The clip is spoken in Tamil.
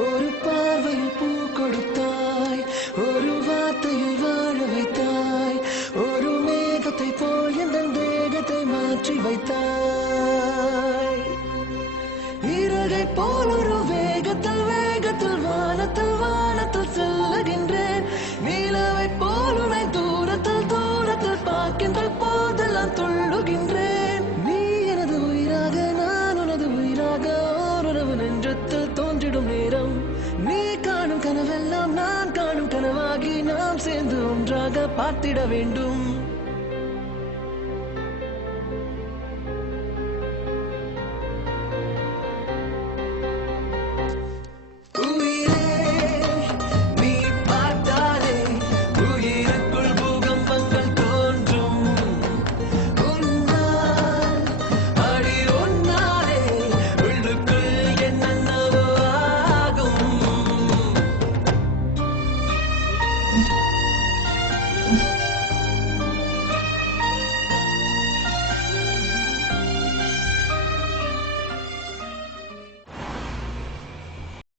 ஒரு பார்வையில் பூ கொடுத்தாய், ஒரு வார்த்தையில் வாழ வைத்தாய், ஒரு மேகத்தை போல் எந்த வேகத்தை மாற்றி வைத்தாய். இறகை போல் ஒரு வேகத்தில் வேகத்தில் வானத்தில் வானத்தில் செல்லுகின்றேன். நிலவை போல் உனை தூரத்தில் தூரத்தில் பார்க்கின்ற போதெல்லாம் துள்ளுகின்றேன். நீ எனது உயிராக நான் உனது உயிராக ஓருறவு நெஞ்சத்தில் தோன்றிடும் நேரம். நீ காணும் கனவெல்லாம் நான் காணும் கனவாகி நாம் சேர்ந்து ஒன்றாக பார்த்திட வேண்டும்.